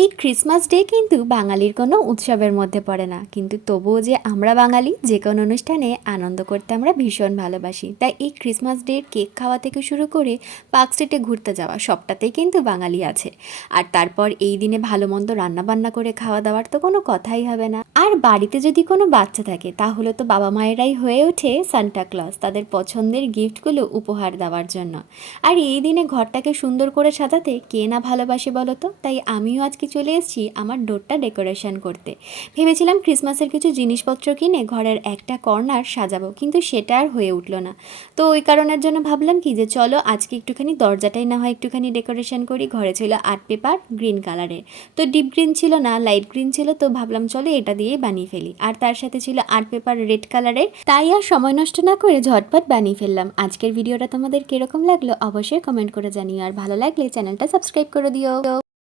এই Christmas day কিন্তু বাঙালির কোনো উৎসবের মধ্যে পড়ে না, কিন্তু তবুও যে আমরা বাঙালি যে কোনো অনুষ্ঠানে আনন্দ করতে আমরা ভীষণ ভালোবাসি। তাই এই ক্রিসমাস ডের কেক খাওয়া থেকে শুরু করে পার্ক স্ট্রিটে ঘুরতে যাওয়া সবটাতেই কিন্তু বাঙালি আছে। আর তারপর এই দিনে ভালো মন্দ রান্নাবান্না করে খাওয়া দাওয়ার তো কোনো কথাই হবে না। আর বাড়িতে যদি কোনো বাচ্চা থাকে তাহলে তো বাবা মায়েরাই হয়ে ওঠে সান্টা ক্লজ, তাদের পছন্দের গিফটগুলো উপহার দেওয়ার জন্য। আর এই দিনে ঘরটাকে সুন্দর করে সাজাতে কে না ভালোবাসে বলো তো। তাই আমিও আজকে চলে এসেছি আমার ডোরটা ডেকোরেশন করতে। ভেবেছিলাম ক্রিসমাসের কিছু জিনিসপত্র কিনে ঘরের একটা কর্নার সাজাবো, কিন্তু সেটা আর হয়ে উঠলো না। তো ওই কারণের জন্য ভাবলাম কি যে চলো আজকে একটুখানি দরজাটাই না হয় একটুখানি ডেকোরেশন করি। ঘরে ছিল আর্ট পেপার গ্রিন কালারের, তো ডিপ গ্রিন ছিল না, লাইট গ্রিন ছিল, তো ভাবলাম চলো এটা দিয়েই বানিয়ে ফেলি। আর তার সাথে ছিল আর্ট পেপার রেড কালারের, তাই আর সময় নষ্ট না করে ঝটপট বানিয়ে ফেললাম। আজকের ভিডিওটা তোমাদের কিরকম লাগলো অবশ্যই কমেন্ট করে জানিও, আর ভালো লাগলে চ্যানেলটা সাবস্ক্রাইব করে দিও।